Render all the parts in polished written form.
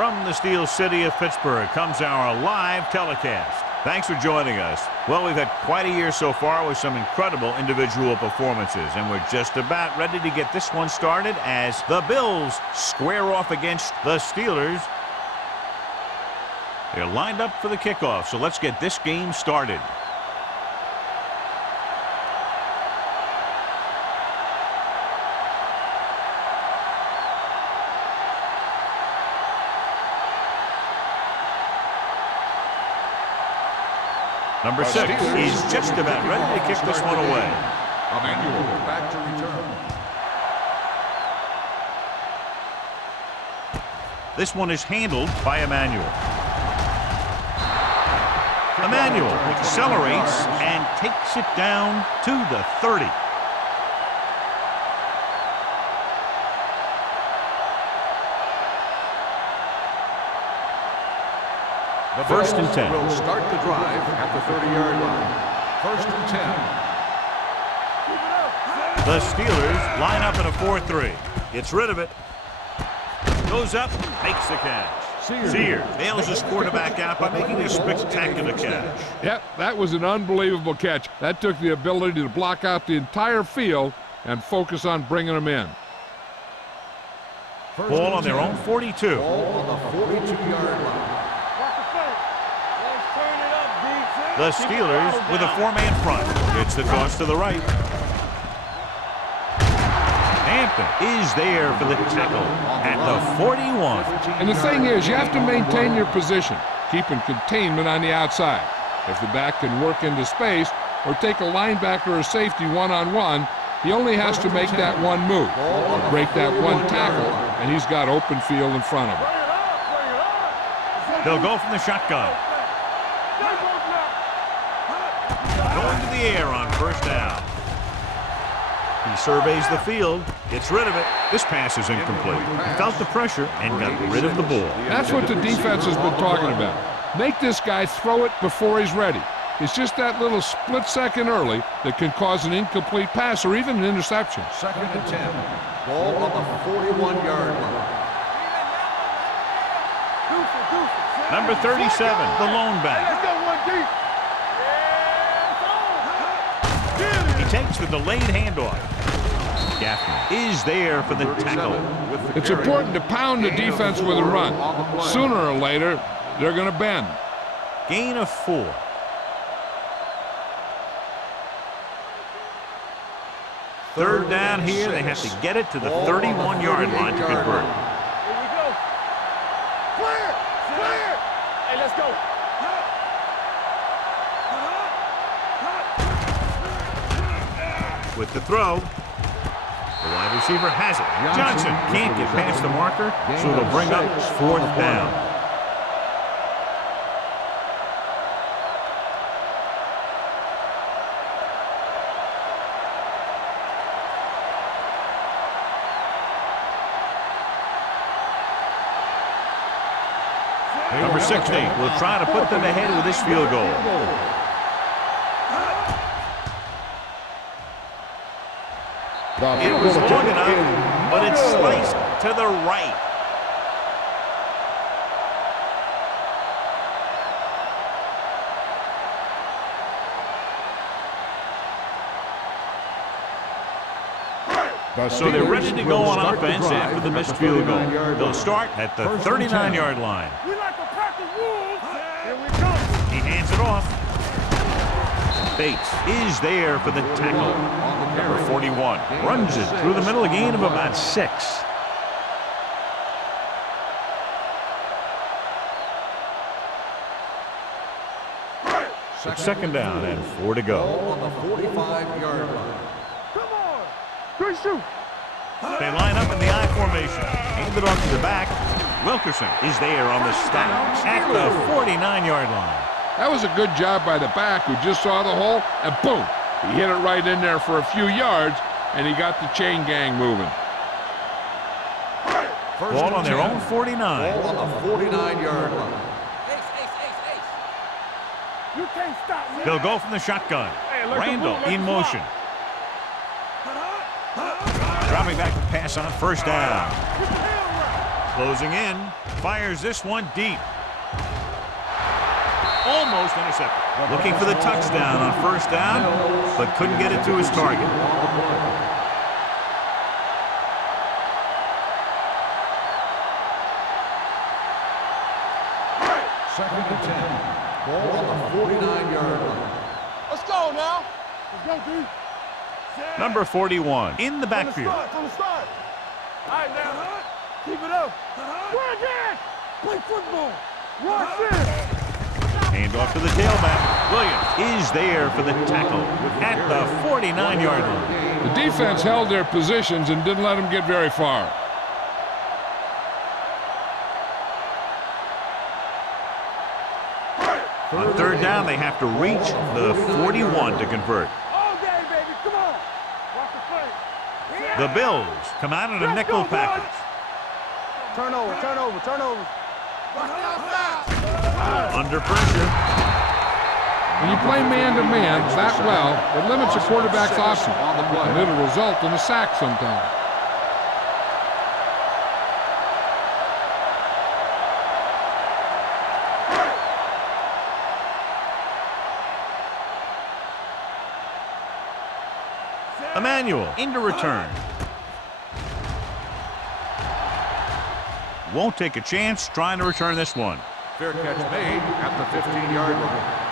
From the Steel City of Pittsburgh comes our live telecast. Thanks for joining us. Well, we've had quite a year so far with some incredible individual performances, and we're just about ready to get this one started as the Bills square off against the Steelers. They're lined up for the kickoff, so let's get this game started. Number 6 is just about ready to kick this one away. Emmanuel back to return. This one is handled by Emmanuel. Emmanuel accelerates and takes it down to the 30. The First and 10. Will start the drive at the 30-yard line. First and 10. The Steelers line up in a 4-3. Gets rid of it. Goes up, makes the catch. Sears bails his quarterback out by making a spectacular catch. Yep, that was an unbelievable catch. That took the ability to block out the entire field and focus on bringing them in. Ball on their own 42. Ball on the 42-yard line. The Steelers with a 4-man front. It's the toss to the right. Hampton is there for the tackle at the 41. And the thing is, you have to maintain your position, keeping containment on the outside. If the back can work into space or take a linebacker or safety one-on-one, he only has to make that one move, break that one tackle, and he's got open field in front of him. They'll go from the shotgun. Going to the air on first down. He surveys the field, gets rid of it. This pass is incomplete. He felt the pressure and got rid of the ball. That's what the defense has been talking about. Make this guy throw it before he's ready. It's just that little split second early that can cause an incomplete pass or even an interception. Second and 10. Ball on the 41-yard line. Number 37, the lone back. He takes the delayed handoff. Gaffney is there for the tackle. It's important to pound the defense with a run. Sooner or later, they're going to bend. Gain of 4. Third down here. They have to get it to the 31-yard line to convert. Here we go. Clear! Clear! Hey, let's go. With the throw, the wide receiver has it. Johnson can't get past the marker, so they'll bring up 4th down. Number 60 will try to put them ahead with this field goal. It was long enough, but it's sliced to the right. So they're ready to go on offense after the missed field goal. They'll start at the 39-yard line. We like to pack the wolves. Here we go. He hands it off. Bates is there for the tackle. Number 41 runs it through the middle, a gain of about 6. It's second down and 4 to go. Ball on the 45-yard line. Come on. Good shoot. They line up in the I formation. Hand it off to the back. Wilkerson is there on the stop at the 49-yard line. That was a good job by the back who just saw the hole, and boom, he hit it right in there for a few yards, and he got the chain gang moving. Ball on their own 49. Ball on the 49-yard line. You can't stop me. They'll go from the shotgun. Randall in motion. Dropping back to pass on first down. Closing in. Fires this one deep. Almost intercepted. Looking for the touchdown on first down, but couldn't get it to his target. Second and 10. Ball on the 49-yard line. Let's go now. Let's go, D. Number 41 in the backfield. From the start. All right, now. Keep it up. Run again. Play football. Watch this. Hand off to the tailback. Williams is there for the tackle at the 49-yard line. The defense held their positions and didn't let them get very far. On third down, they have to reach the 41 to convert. All day, baby. Come on. Watch the play. The Bills come out in a nickel package. Turnover. Under pressure. When you play man-to-man that well, it limits a quarterback's options, and it'll result in a sack sometimes. Emmanuel into return. Won't take a chance trying to return this one. Fair catch made at the 15-yard line.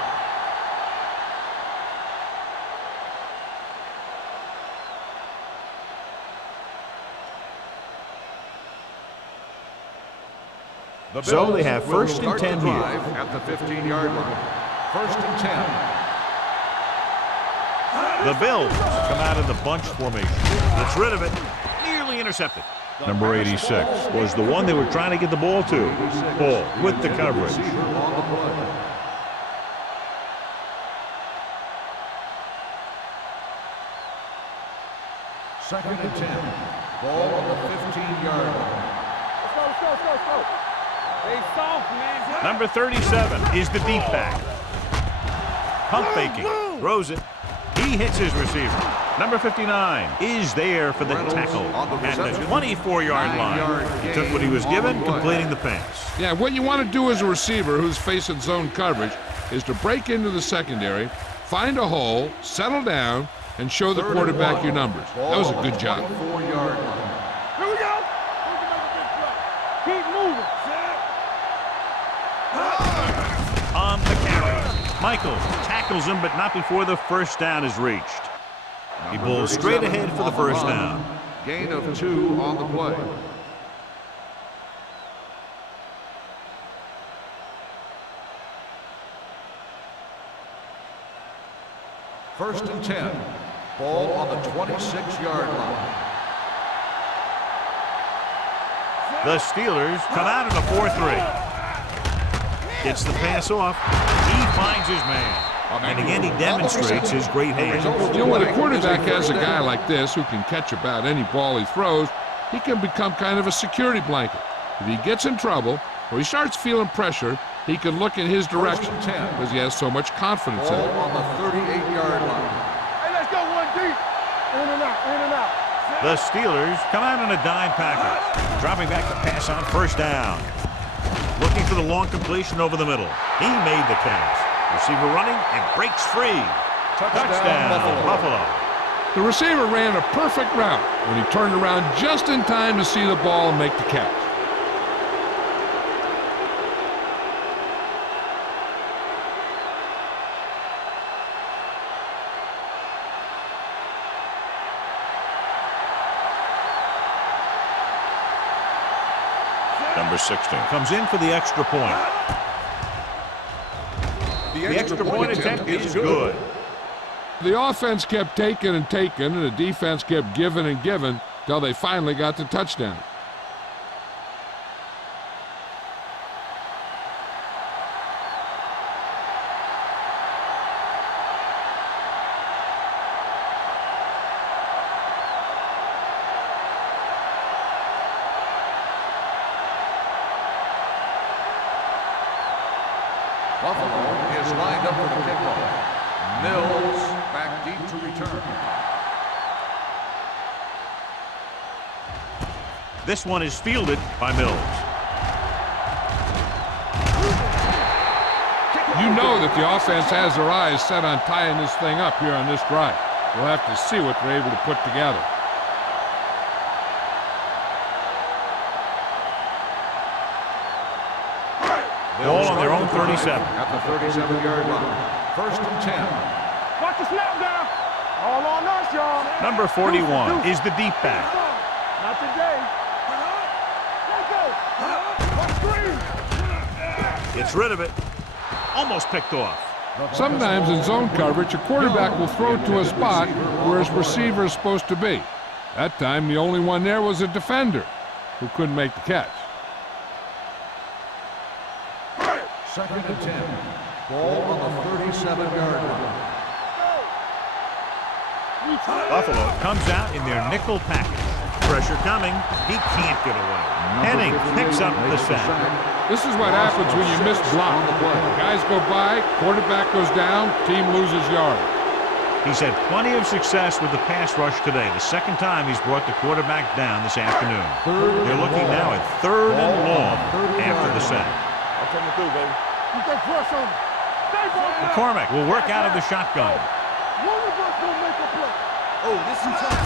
So they have first and 10 here. At the 15-yard line. First and 10. The Bills come out in the bunch formation. Gets rid of it. Nearly intercepted. Number 86 was the one they were trying to get the ball to. Ball with the coverage. Second and 10. Ball on the 15-yard line. Let's go. They soft, man. Number 37 is the deep back. Pump faking. Throws it. He hits his receiver. Number 59 is there for the tackle at the 24-yard line. He took what he was given, completing the pass. Yeah, what you want to do as a receiver who's facing zone coverage is to break into the secondary, find a hole, settle down, and show the quarterback your numbers. That was a good job. Here we go. Keep moving. On the carry. Michaels tackles him, but not before the first down is reached. He pulls straight ahead for the first down. Gain of 2 on the play. First and 10. Ball on the 26-yard line. The Steelers come out in a 4-3. Gets the pass off. He finds his man. And again, he demonstrates his great hands. You know, when a quarterback has a guy like this who can catch about any ball he throws, he can become kind of a security blanket. If he gets in trouble or he starts feeling pressure, he can look in his direction because he has so much confidence in it. Ball on the 38-yard line. Hey, let's go one deep. In and out. The Steelers come out in a dime package. Dropping back to pass on first down. Looking for the long completion over the middle. He made the catch. Receiver running and breaks free. Touchdown, Buffalo. The receiver ran a perfect route when he turned around just in time to see the ball and make the catch. Number 16 comes in for the extra point. The extra point attempt is good. The offense kept taking and taking, and the defense kept giving and giving till they finally got the touchdown. Buffalo is lined up for the kickoff. Mills back deep to return. This one is fielded by Mills. You know that the offense has their eyes set on tying this thing up here on this drive. We'll have to see what they're able to put together. Ball on their own 37. At the 37-yard line. First and 10. Watch the snap down. All on us, y'all. Number 41 is the deep back. Not today. Let's go. Let's Gets rid of it. Almost picked off. Sometimes in zone coverage, a quarterback will throw to a spot where his receiver is supposed to be. That time, the only one there was a defender who couldn't make the catch. Second and 10. Ball on the 37-yard line. Buffalo comes out in their nickel package. Pressure coming. He can't get away. Henning picks up the sack. This is what happens when you miss block. Guys go by, quarterback goes down, team loses yard. He's had plenty of success with the pass rush today. The second time he's brought the quarterback down this afternoon. They're looking now at 3rd and long after the sack. I'm coming through, baby. You take press on him. McCormick will work out of the shotgun. One of us will make a play. Oh, this is tough.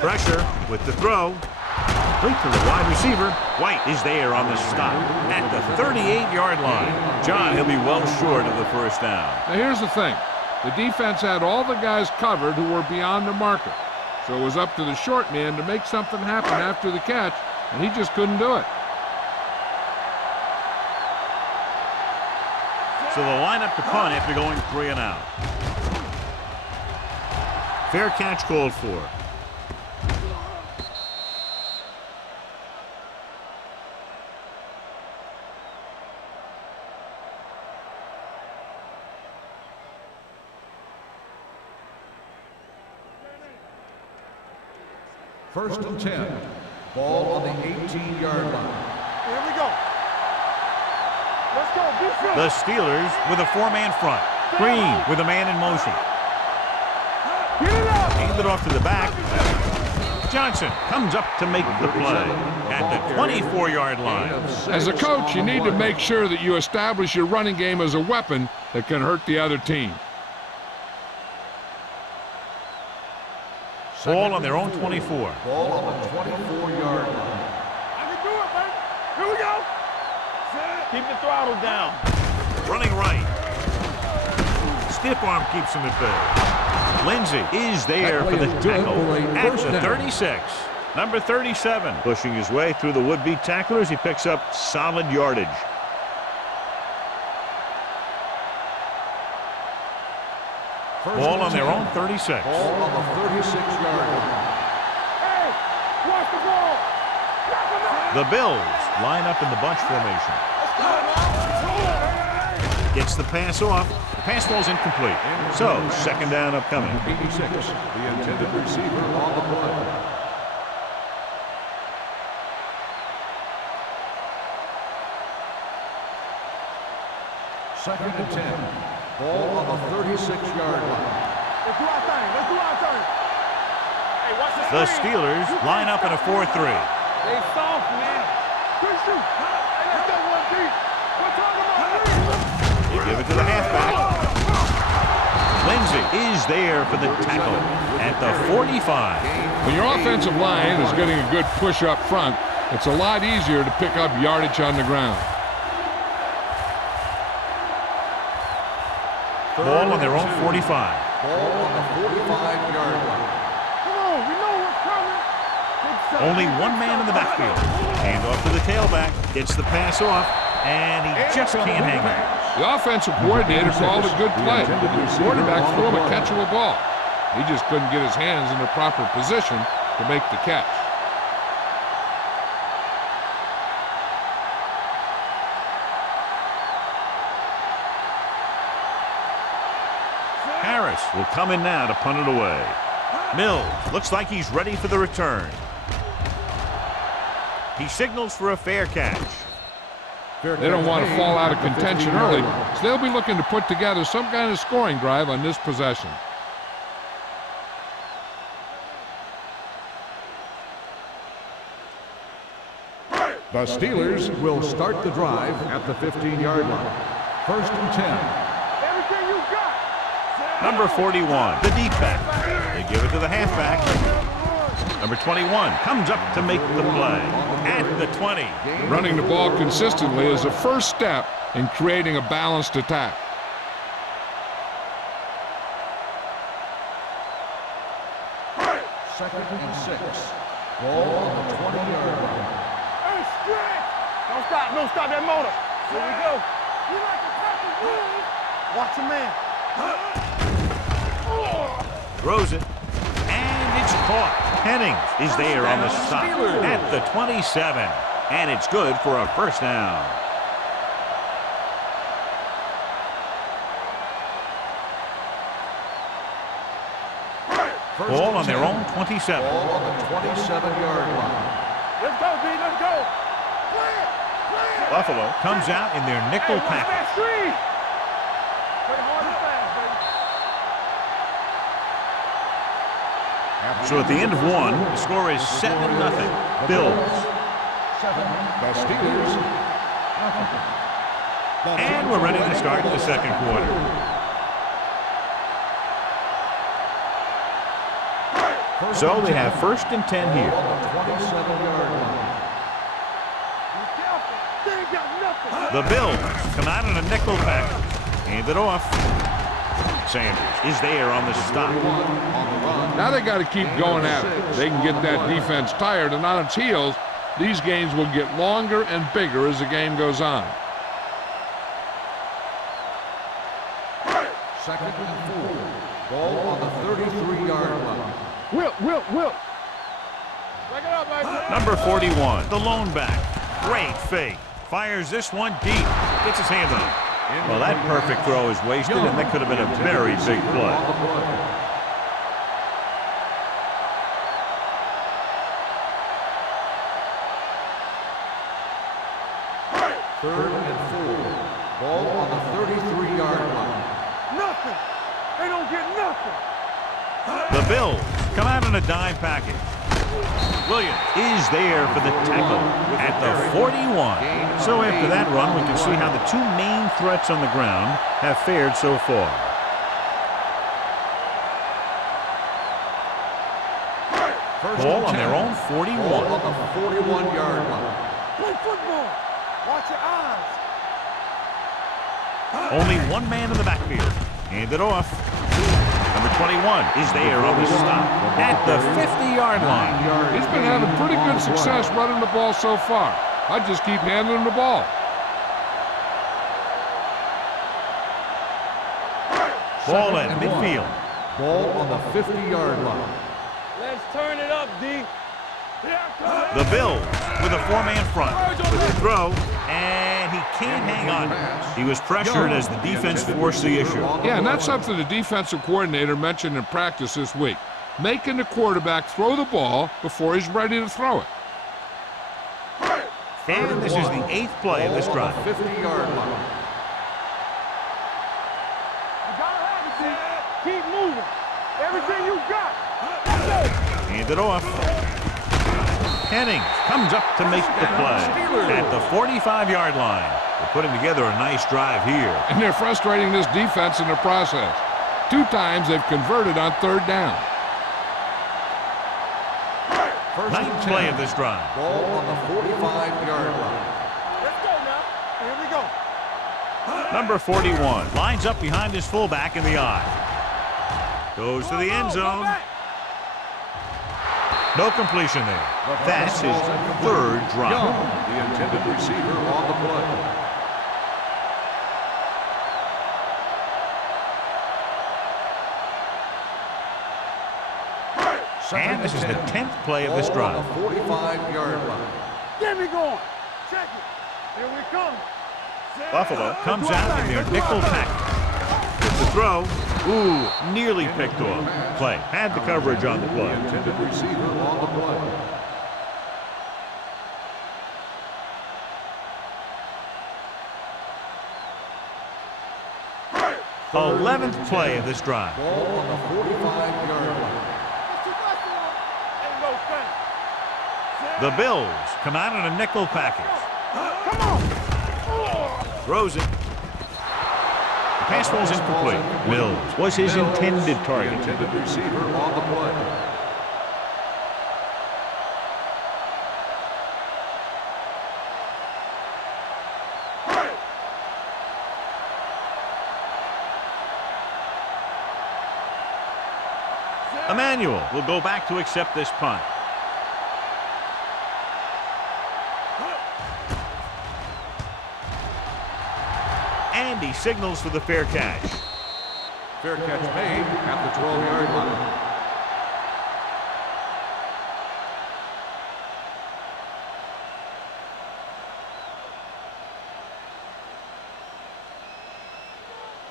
Pressure with the throw. Complete to the wide receiver. White is there on the stop at the 38-yard line. John, he'll be well short of the first down. Now here's the thing. The defense had all the guys covered who were beyond the marker. So it was up to the short man to make something happen after the catch, and he just couldn't do it. So they'll line up to punt after going 3 and out. Fair catch called for. First and 10. Ball on the 18-yard line. Here we go. Let's go. Defense. The Steelers with a 4-man front. Green with a man in motion. Get it up. Hand it off to the back. Johnson comes up to make the play at the 24-yard line. As a coach, you need to make sure that you establish your running game as a weapon that can hurt the other team. Ball on their own 24. Ball on the 24-yard line. I can do it, man. Here we go. Keep the throttle down. Running right. Stiff arm keeps him at bay. Lindsey is there for the tackle at the 36. Number 37 pushing his way through the would-be tacklers. He picks up solid yardage. Ball on their own 36. Ball on the 36-yard line. Hey, watch the ball. The Bills line up in the bunch formation. Gets the pass off. The pass ball's incomplete. So, second down upcoming. 86, the intended receiver on the play. Second and 10. Ball on the 36-yard line. Let's do our thing. Let's do our thing. Hey, watch The Steelers line up in a 4-3. They soft, man. Good shoot. Hey, that's that one deep. We're talking about You give it to the halfback. Lindsey is there for the tackle at the 45. When your offensive line is getting a good push up front, it's a lot easier to pick up yardage on the ground. Ball on their own 45. Ball on the 45-yard line. Come on, we know what's coming. Only one man in the backfield. Hand off to the tailback. Gets the pass off, and he just can't hang it. The offensive coordinator called a good play. The quarterback threw him a catchable ball. He just couldn't get his hands in the proper position to make the catch. Harris will come in now to punt it away. Mills looks like he's ready for the return. He signals for a fair catch. They don't want to fall out of contention early, so they'll be looking to put together some kind of scoring drive on this possession. The Steelers will start the drive at the 15-yard line. 1st and 10. Everything you got. Number 41, the deep back. They give it to the halfback. Number 21 comes up to make the play at the 20. Running the ball consistently is the first step in creating a balanced attack. Second and 6. Ball on the 20-yard line. Hey, stretch. Don't stop that motor. Here we go. You like to tackle good. Watch your man. Throws it, and it's caught. Hennings is there on the stop at the 27, and it's good for a first down. Ball on their own 27. Ball on the 27-yard line. Let's go, B. Let's go. Play it. Play it. Buffalo comes out in their nickel Hey, watch package. that screen. Play hard and fast, baby. So at the end of one, the score is 7-0. Bills. 7. The Steelers. And we're ready to start the second quarter. So they have 1st and 10 here. On the 27-yard line. Be careful. They ain't got nothing. The Bills come out in a nickel package. Hand it off. Sanders is there on the stop. On the run. Now they got to keep going at it. They can get that defense tired and on its heels. These games will get longer and bigger as the game goes on. 2nd and 4. Ball on the 33-yard line. Whip. Break it up, baby. Number 41, the lone back. Great fake. Fires this one deep. Gets his hand on it. Well, that perfect throw is wasted, and that could have been a very big play. Third and 4. Ball on the 33-yard line. Nothing. They don't get nothing. The Bills come out in a dime package. Williams is there for the tackle at the 41. So after that run, we can see how the two main threats on the ground have fared so far. Ball on their own 41. Ball on the 41-yard line. Play football. Watch your eyes. Only one man in the backfield. Hand it off. Number 21 is there on the stop at the 50-yard line. He's been having pretty good success running the ball so far. I'd just keep handing him the ball. Ball at midfield. Ball on the 50-yard line. Let's turn it up, D. The Bills with a four-man front. With the throw, and he can't hang on. He was pressured as the defense forced the issue. Yeah, and that's something the defensive coordinator mentioned in practice this week. Making the quarterback throw the ball before he's ready to throw it. And this is the 8th play of this drive. 50-yard line. You gotta have it, D. Keep moving. Everything you got. Hand it off. Hennings comes up to make the play at the 45-yard line. They're putting together a nice drive here. And they're frustrating this defense in the process. 2 times they've converted on 3rd down. 9th play of this drive. Ball on the 45-yard line. Let's go now. Here we go. Number 41 lines up behind his fullback in the eye. Goes to the end zone. No completion there. That's his 3rd drop. Young, the intended receiver on the play. And this is the 10th play of this drive. On the 45-yard line. Get me going. Check it. Here we come. Buffalo comes out in their nickel package. With the throw. Ooh, nearly picked off. Play. Had the coverage on the play. Intended receiver on the play. 11th play of this drive. Ball on the 45-yard line. Ain't no thing. The Bills come out in a nickel package. Come on. Throws it. The pass falls incomplete. Mills was his intended target. Intended receiver on the play. Emmanuel will go back to accept this punt. And he signals for the fair catch. Fair catch made at the 12-yard line.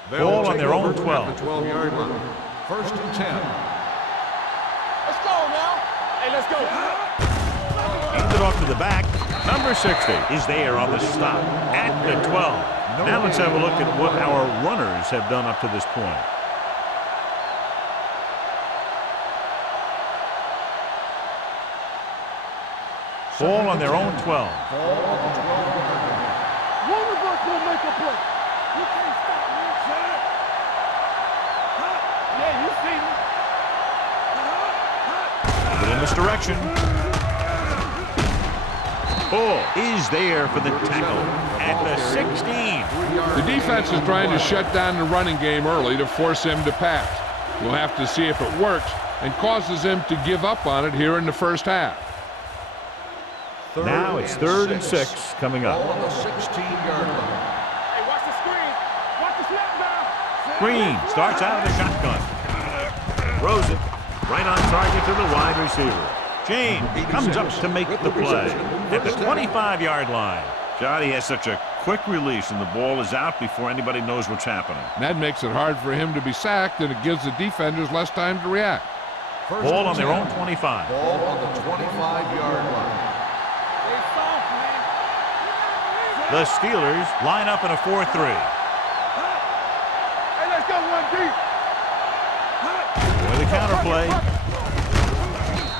Ball on their own 12. At the 12-yard line. 1st and 10. Let's go now. Hey, let's go. Hands it off to the back. Number 60 is there on the stop at the 12. Now let's have a look at what our runners have done up to this point. Ball on their own 12. One of us will make a play. You can't stop me. Yeah, you see me. But in this direction. Ball is there for the tackle at the 16. The defense is trying to shut down the running game early to force him to pass. We'll have to see if it works and causes him to give up on it here in the first half. Now it's 3rd and 6 coming up. Ball on the 16-yard line. Hey, watch the screen. Watch the snap now. Green starts out of the shotgun. Throws it right on target to the wide receiver. James comes up to make the play at the 25-yard line. Johnny has such a quick release and the ball is out before anybody knows what's happening. That makes it hard for him to be sacked, and it gives the defenders less time to react. Ball on their own 25. Ball on the 25-yard line. Stay soft, man. The Steelers line up in a 4-3. Hey, let's go one deep. With a counter play.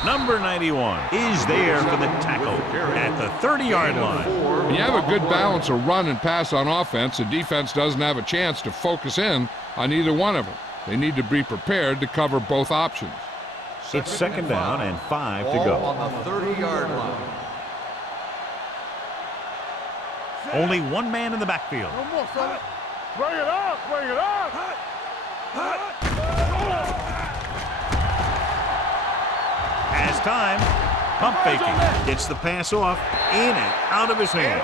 Number 91 is there for the tackle at the 30-yard line. When you have a good balance of run and pass on offense, the defense doesn't have a chance to focus in on either one of them. They need to be prepared to cover both options. It's 2nd down and 5 to Ball go. on the 30-yard line. Only one man in the backfield. No more, fella. Bring it up. Bring it up. Has time. Pump faking. Gets the pass off. In and out of his hands.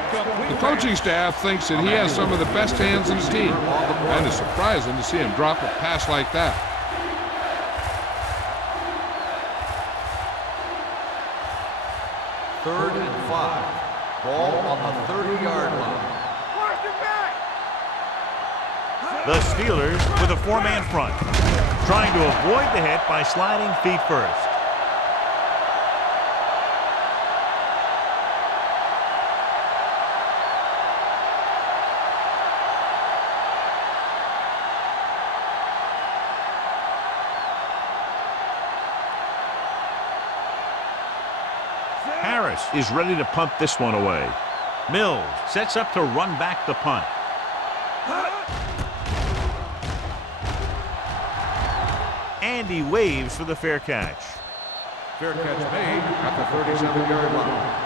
The coaching staff thinks that he has some of the best hands in the team. And it's surprising to see him drop a pass like that. Third and 5. Ball on the 30-yard line. Watch it back. The Steelers with a 4-man front. Trying to avoid the hit by sliding feet first. Harris is ready to punt this one away. Mills sets up to run back the punt. And he waves for the fair catch. Fair catch made at the 37-yard line.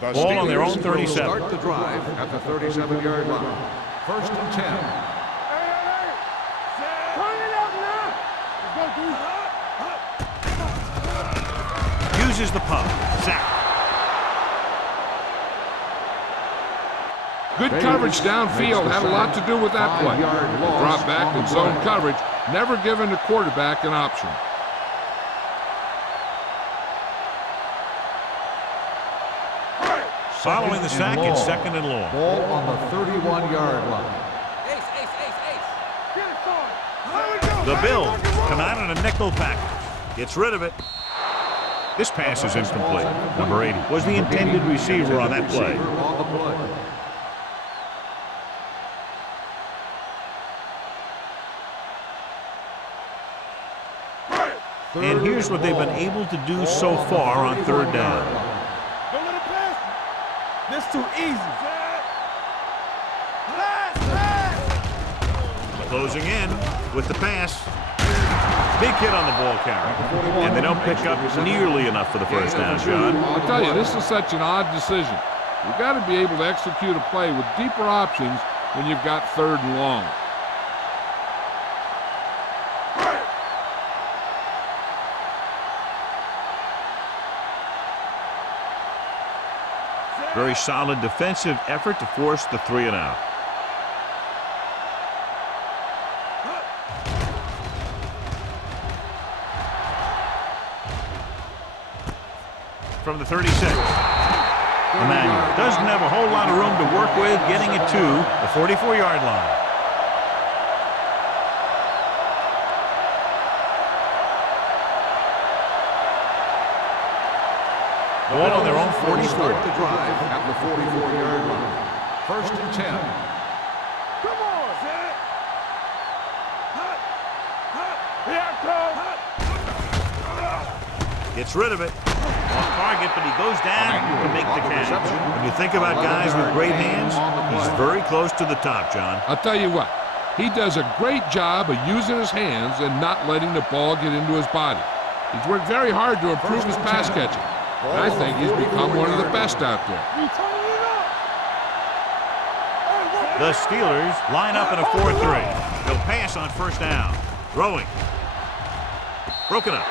Ball on their own 37. Start the drive at the 37-yard line. 1st and 10. Hey. Turn it up now. Let's go, dude. Uses the pump. Sack. Good coverage downfield had a lot to do with that play. Drop back and zone coverage, never giving the quarterback an option. Following the sack, it's 2nd and long. Ball on the 31-yard line. Get it started. The Bills come out in a nickel package. Gets rid of it. This pass is incomplete. Number 80 was the intended receiver on that play. And here's what they've been able to do so far on third down. Don't let him pass. This too easy. Closing in with the pass. Big hit on the ball carrier. And they don't pick up nearly enough for the first down, John. I'll tell you, this is such an odd decision. You've got to be able to execute a play with deeper options when you've got third and long. Very solid defensive effort to force the 3 and out. From the 36. Emmanuel doesn't have a whole lot of room to work with, getting it to the 44-yard line. Ball on their own 44. Start the drive at the 44-yard line. First and 10. Come on, Zach. Here it comes. Gets rid of it. Off target, but he goes down to make the catch. When you think about guys with great hands, he's very close to the top, John. I'll tell you what, he does a great job of using his hands and not letting the ball get into his body. He's worked very hard to improve his pass catching. And I think he's become one of the best out there. The Steelers line up in a 4-3. They'll pass on first down. Throwing. Broken up.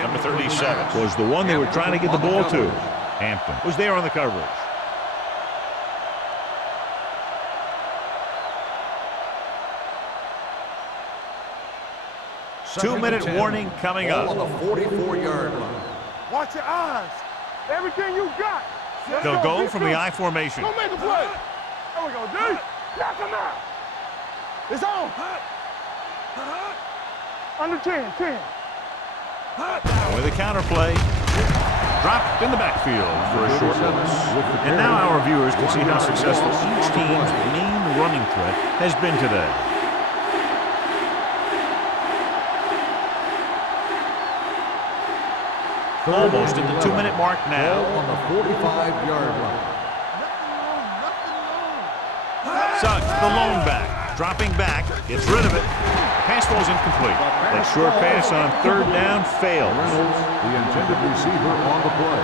Number 37 was the one they were trying to get the ball to. Hampton was there on the coverage. Two-minute warning coming up. On the 44-yard line. Watch your eyes. Everything you got. They'll go from the I formation. Don't make a play. There we go, dude. Knock him out. It's on. Under 10. With a counter play. Dropped in the backfield for a short loss. And now our viewers can see how successful each team's main running threat has been today. Almost at the 2-minute mark now. On the 45-yard line. Suggs, the lone back, dropping back, gets rid of it. Pass ball's incomplete. That short pass on third down fails. The intended receiver on the play.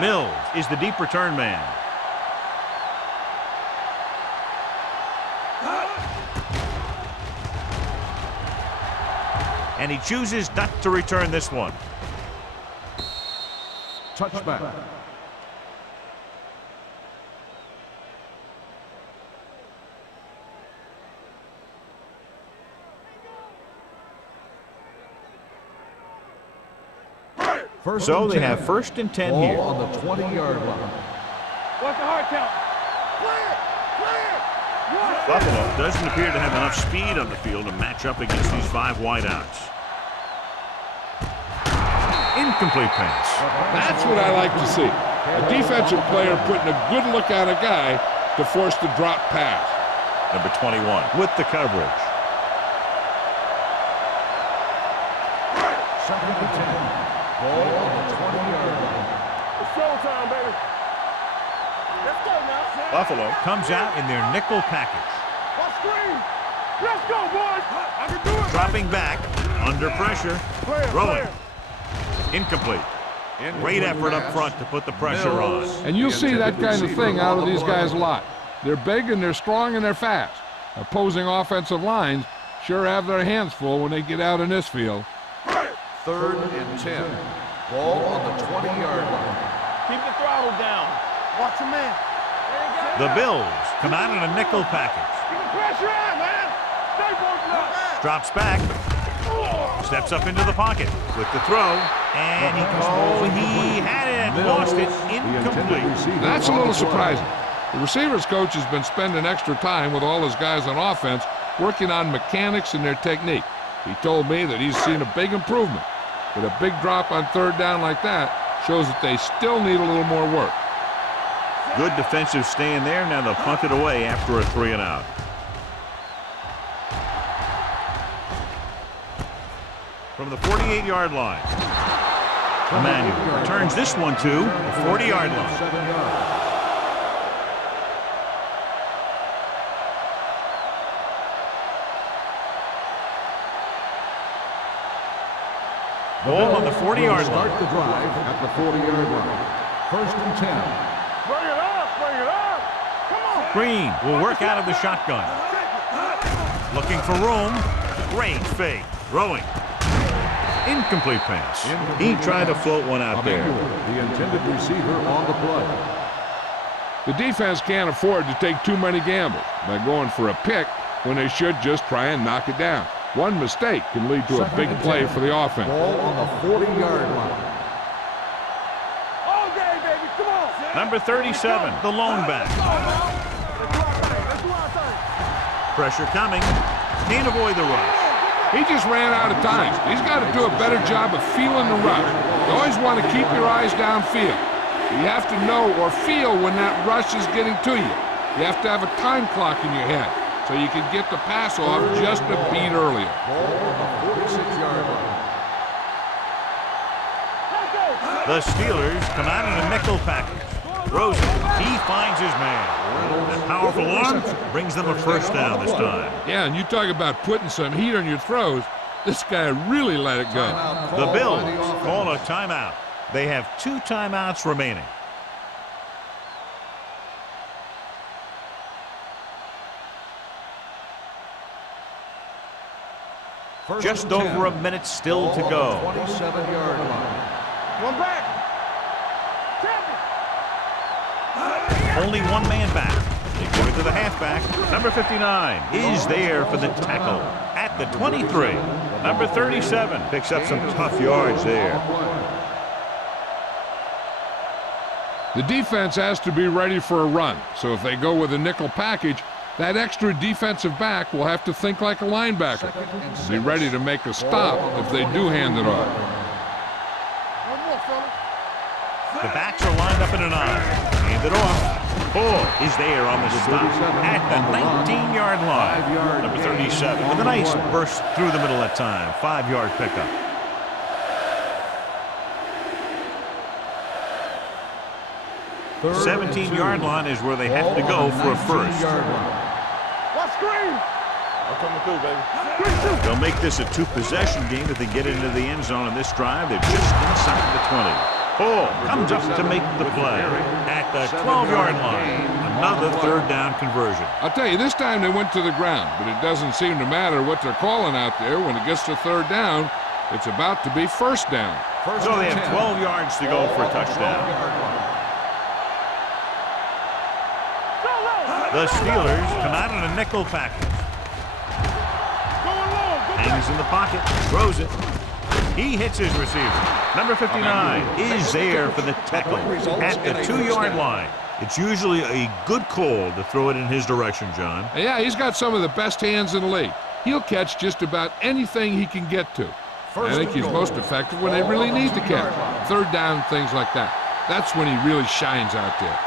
Mills is the deep return man. And he chooses not to return this one. Touchback. So they have first and 10 Ball here. on the 20-yard line. What's the hard count? Buffalo doesn't appear to have enough speed on the field to match up against these 5 wideouts. Incomplete pass. That's what I like to see. A defensive player putting a good look at a guy to force the drop pass. Number 21 with the coverage. Second and 10. Ball on the 20-yard line. It's showtime, baby. Let's go now. Buffalo comes out in their nickel package. What screen? Let's go, boys. I can do it. Dropping back, under pressure, throwing. Incomplete. Great effort up front to put the pressure on. And you'll see that kind of thing out of these guys a lot. They're big and they're strong and they're fast. Opposing offensive lines sure have their hands full when they get out in this field. Third and 10. Ball on the 20-yard line. Keep the throttle down. Watch the man. The Bills come out in a nickel package. Keep the pressure on, man. Stay focused up. Drops back. Steps up into the pocket with the throw. And he had it and lost it. Incomplete. That's a little surprising. The receivers coach has been spending extra time with all his guys on offense working on mechanics and their technique. He told me that he's seen a big improvement. but a big drop on third down like that shows that they still need a little more work. Good defensive stand there. Now they'll punt it away after a 3-and-out. From the 48-yard line, Emmanuel returns this one to the 40-yard line. 7 yards. Ball on the 40-yard Start line. the drive at the 40-yard line. 1st and 10. Bring it up, bring it up. Come on. Green will work out of the shotgun. Looking for room. Great fake. Throwing. Incomplete pass. He tried to float one out there. The intended receiver on the play. The defense can't afford to take too many gambles by going for a pick when they should just try and knock it down. One mistake can lead to a big play for the offense. Ball on the 40-yard line. All day, baby. Come on. Number 37, the lone back. Pressure coming. Can't avoid the rush. He just ran out of time. He's got to do a better job of feeling the rush. You always want to keep your eyes downfield. You have to know or feel when that rush is getting to you. You have to have a time clock in your head so you can get the pass off just a beat earlier. Ball on the 46-yard line. The Steelers come out in a nickel package. Rosen, he finds his man. That powerful arm brings them a first down this time. Yeah, and you talk about putting some heat on your throws. This guy really let it go. The Bills call a timeout. They have 2 timeouts remaining. Just over a minute still to go. 27-yard line. One back. Only one man back. They give it to the halfback. Number 59 is there for the tackle at the 23. Number 37 picks up some tough yards there. The defense has to be ready for a run, so if they go with a nickel package, that extra defensive back will have to think like a linebacker. Be ready to make a stop if they do hand it off. One more, fella. The backs are lined up in an eye. Hand it off. Ball is there on the stop at the 19-yard line. Number 37 with a nice burst through the middle that time. 5-yard pickup. The 17-yard line is where they have to go for a first. Watch screen. I'm coming through, baby. They'll make this a 2-possession game if they get into the end zone in this drive. They're just inside the 20. Ball comes up to make the play at the 12-yard line. Another 3rd down conversion. I'll tell you, this time they went to the ground, but it doesn't seem to matter what they're calling out there. When it gets to 3rd down, it's about to be 1st down. So they have 12 yards to go for a touchdown. The Steelers come out in a nickel package. Hangs in the pocket, throws it. He hits his receiver. Number 59 is there for the tackle at the 2-yard line. It's usually a good call to throw it in his direction, John. Yeah, he's got some of the best hands in the league. He'll catch just about anything he can get to. I think he's most effective when they really need to catch. 3rd down, things like that. That's when he really shines out there.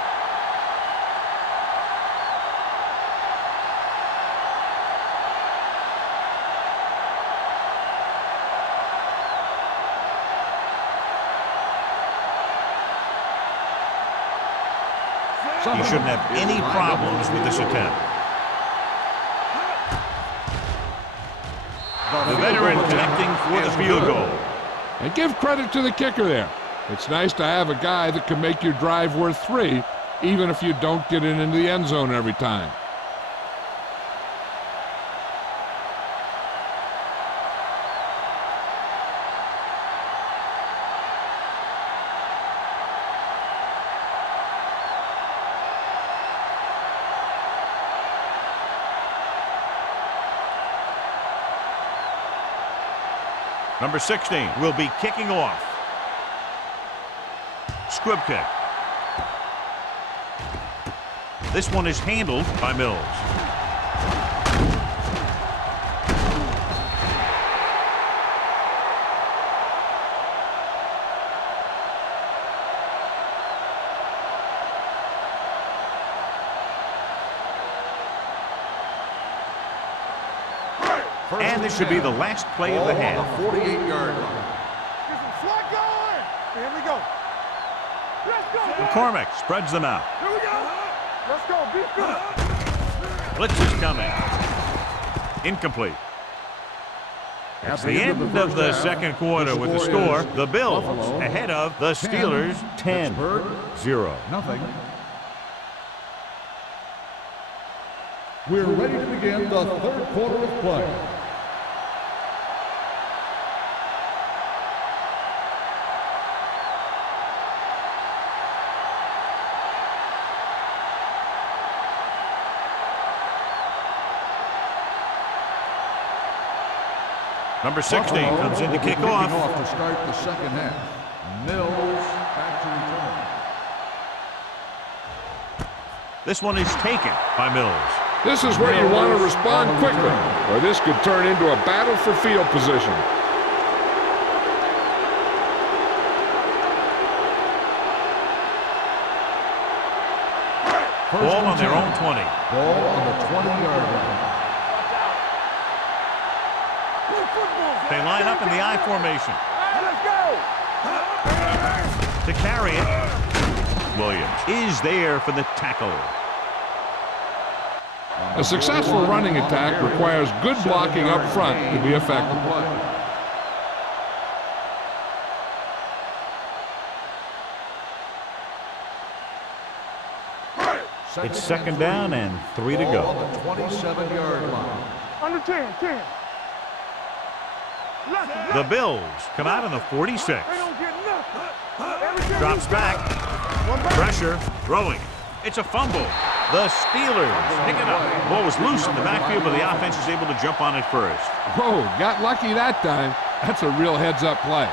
He shouldn't have any problems with this attempt. The veteran connecting for the field goal. And give credit to the kicker there. It's nice to have a guy that can make your drive worth 3, even if you don't get it into the end zone every time. Number 16 will be kicking off. Squib kick. This one is handled by Mills. And this should be the last play of the half. On the 48-yard line. Get some slack going. Here we go. Let's go. McCormick spreads them out. Here we go. Let's go. Be good. Blitz is coming. Incomplete. It's the end of the second quarter with the score. The Bills ahead of the Steelers 10-0. Nothing. We're ready to begin the third quarter of play. Number 16 comes in to kick off. To start the second half. Mills back to return. This one is taken by Mills. This is where you want to respond quickly, or this could turn into a battle for field position. Ball on their own 20. Ball on the 20-yard line. They line up in the I formation. Let's go. To carry it, Williams is there for the tackle. A successful running attack requires good blocking up front to be effective. It's second down and 3 to go. On the 27-yard line. Under 10. The Bills come out on the 46. They don't get nothing. Drops back. Pressure. Throwing. It's a fumble. The Steelers pick it up. Ball was loose in the backfield, but the offense is able to jump on it first. Whoa, got lucky that time. That's a real heads-up play.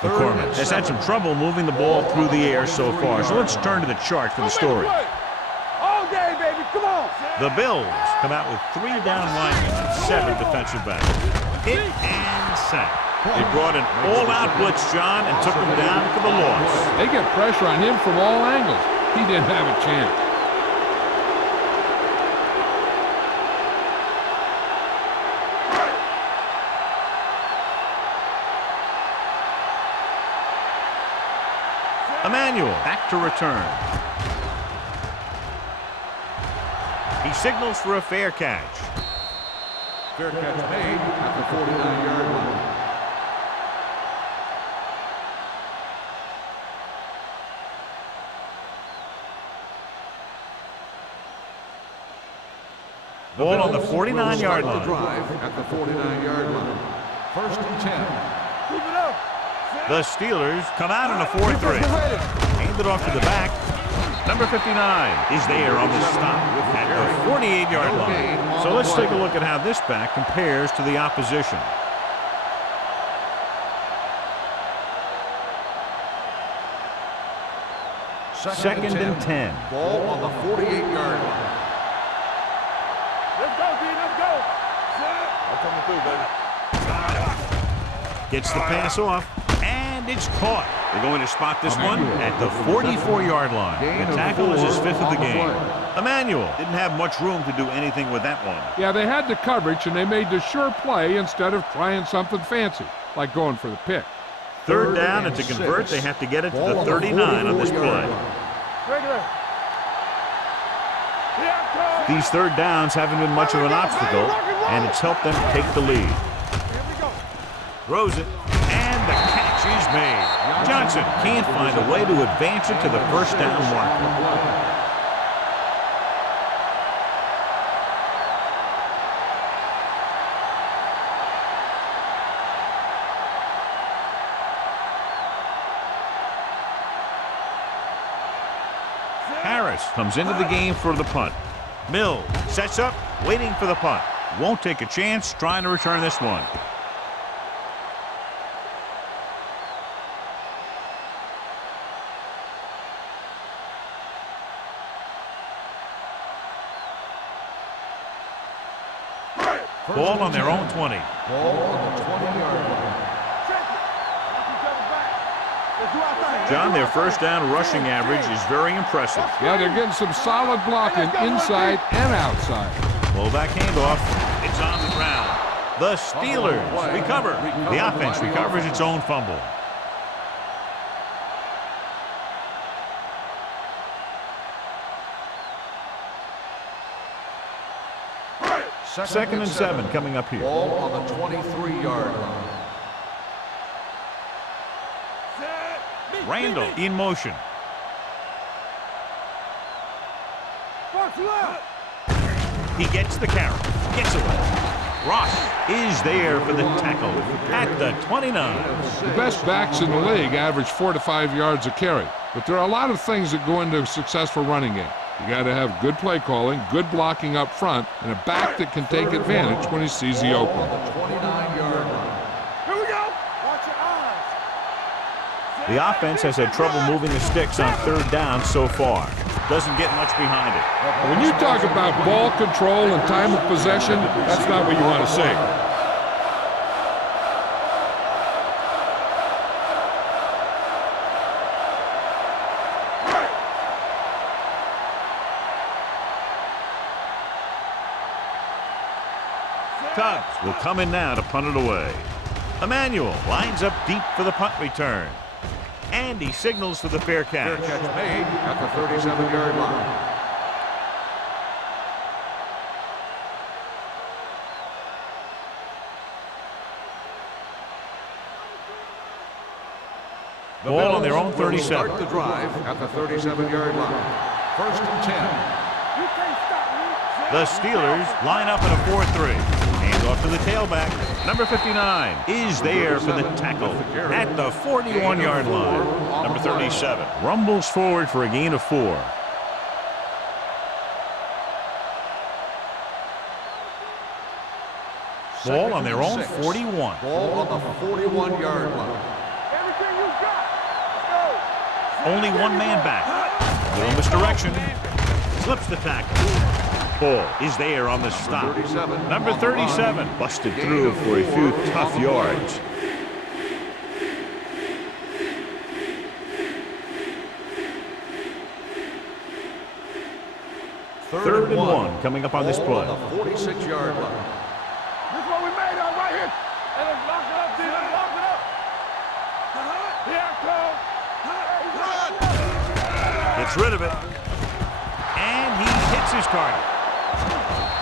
McCormick has had some trouble moving the ball through the air so far, so let's turn to the chart for the story. All day, baby. Come on. The Bills come out with 3 down linemen and 7 defensive backs. Hit and sack. They brought an all-out blitz, John, and took him down for the loss. They get pressure on him from all angles. He didn't have a chance. Emmanuel back to return. He signals for a fair catch. Fair catch made at the 49-yard line. Ball on the 49-yard line. Drive at the 49-yard line. First and 10. Keep it up. The Steelers come out in a 4-3. Hand it off to the back. Number 59 is there on the stop at the 48-yard line. So let's take a look at how this back compares to the opposition. Second and 10. Ball on the 48-yard line. Let's go, D. Let's go. I'm coming through, baby. Gets the pass off, and it's caught. They're going to spot this one at the 44-yard line. The tackle is his 5th of the game. Emmanuel didn't have much room to do anything with that one. Yeah, they had the coverage, and they made the sure play instead of trying something fancy, like going for the pick. Third down, and to convert, they have to get it to the 39 on this play. Regular. These third downs haven't been much of an obstacle, and it's helped them take the lead. Here we go. Throws it, and the catch is made. Johnson can't find a way to advance it to the first down marker. Harris comes into the game for the punt. Mills sets up, waiting for the punt. Won't take a chance trying to return this one. Ball on their own 20. Ball on the 20-yard line. Check it. Knock each other back. John, their first down rushing average is very impressive. Yeah, they're getting some solid blocking inside and outside. Fullback handoff. It's on the ground. The Steelers recover. The offense recovers its own fumble. Second and 7 coming up here. Ball on the 23-yard line. Randall in motion. He gets the carry. Gets away. Ross is there for the tackle at the 29. The best backs in the league average 4 to 5 yards a carry. But there are a lot of things that go into a successful running game. You got to have good play calling, good blocking up front, and a back that can take advantage when he sees the opening. Here we go. Watch your eyes. The offense has had trouble moving the sticks on third down so far. Doesn't get much behind it. When you talk about ball control and time of possession, that's not what you want to say. Tubbs will come in now to punt it away. Emmanuel lines up deep for the punt return. And he signals for the fair catch. Fair catch made at the 37-yard line. Ball on their own 37. Start the drive at the 37-yard line. First and 10. The Steelers line up in a 4-3. Hands off to the tailback. Number 59 is there for the tackle at the 41-yard line. Number 37 rumbles forward for a gain of 4. Ball on their own 41. Ball on the 41-yard line. Everything you got. Only one man back. Little misdirection. Slips the tackle. Ball is there on the stop. Number 37 busted through for a few tough yards. Third and 1 coming up on this play. 46-yard line. This is what we made of right here. And let's lock it up, dude. Let's lock it up. Here it comes. Gets rid of it. And he hits his target.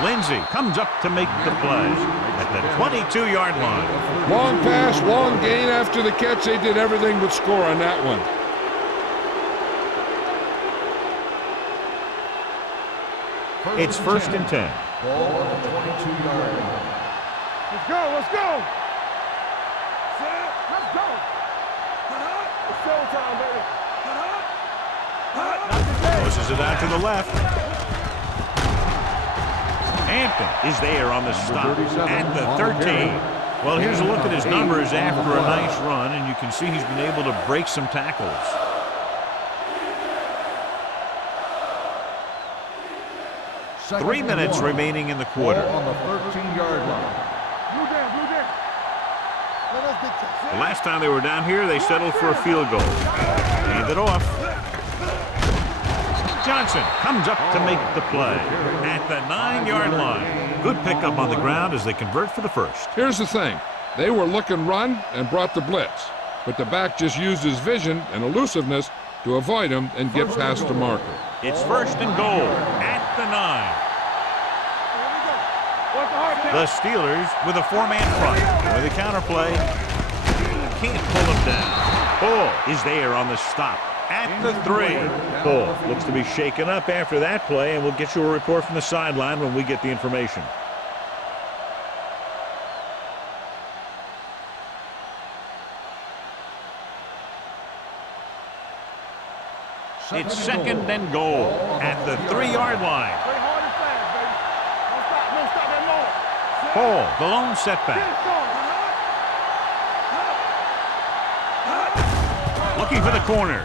Lindsey comes up to make the play at the 22-yard line. Long pass, long gain after the catch. They did everything but score on that one. It's first and 10. Ball on the 22-yard line. Let's go. Let's go. Let's go. It's showtime, baby. Pushes it out to the left. Hampton is there on the stop at the 13. Well, here's a look at his numbers after a nice run, and you can see he's been able to break some tackles. Second 3 minutes and 1. remaining in the quarter. Ball on the 13-yard line. Blue down, blue down. Let us get this. The last time they were down here, they settled for a field goal. Hand it off. Johnson comes up to make the play at the 9-yard line. Good pickup on the ground as they convert for the first. Here's the thing. They were looking run and brought the blitz. But the back just used his vision and elusiveness to avoid him and get past the marker. It's first and goal at the 9. The Steelers with a 4-man front. And with a counterplay, can't pull him down. Ball is there on the stop at the 3. Ball looks to be shaken up after that play, and we'll get you a report from the sideline when we get the information. It's second and goal at the 3-yard line. Play hard and fast, baby. Don't stop that moment. Ball, the lone setback. Looking for the corner.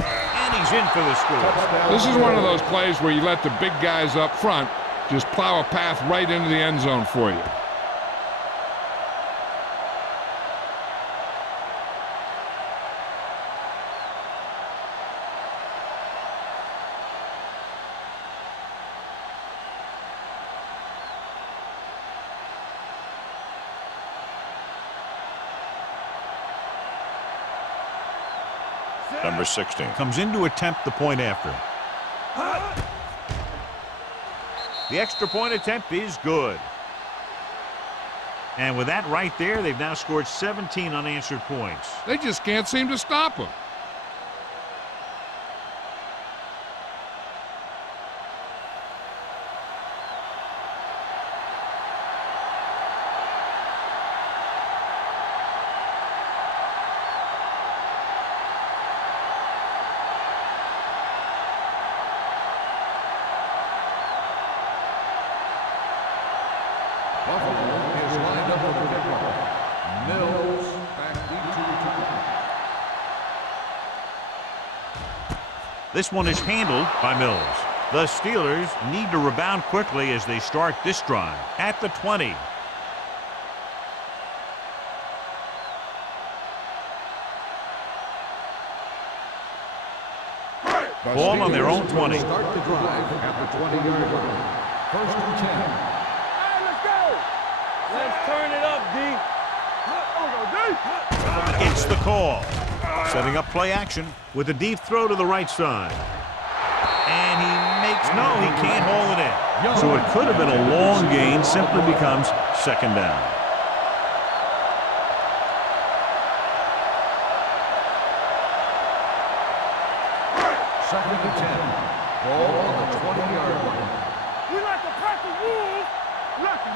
And he's in for the score. This is one of those plays where you let the big guys up front just plow a path right into the end zone for you. Number 16 comes in to attempt the point after. The extra point attempt is good. And with that right there, they've now scored 17 unanswered points. They just can't seem to stop him. Buffalo is lined up for the kickoff. Mills back deep to This one is handled by Mills. The Steelers need to rebound quickly as they start this drive at the 20. Ball on their own 20. Start the drive at the 20-yard line. First and 10. Hey, let's go. Let's turn it up, D. It's the call. Setting up play action with a deep throw to the right side. And he makes, no, he can't hold it in. So it could have been a long gain, simply becomes second down. Second and 10. Ball on the 20-yard line. We like to practice rules. Lucky.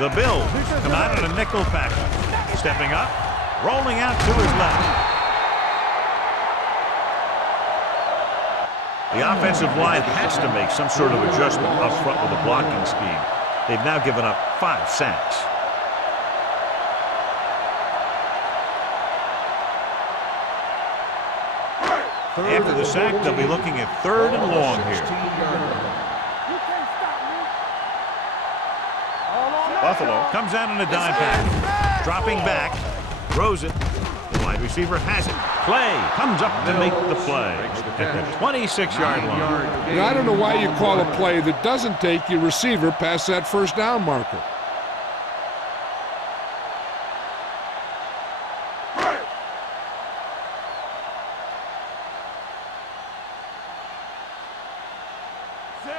The Bills come out in a nickel package. Stepping up, rolling out to his left. The offensive line has to make some sort of adjustment up front with the blocking scheme. They've now given up 5 sacks. After the sack, they'll be looking at third and long here. You can't stop me. All on that. Buffalo comes out in a dime package. Dropping back, throws it. The wide receiver has it. Clay comes up to make the play at the 26-yard line. Now, I don't know why you call a play that doesn't take your receiver past that first down marker.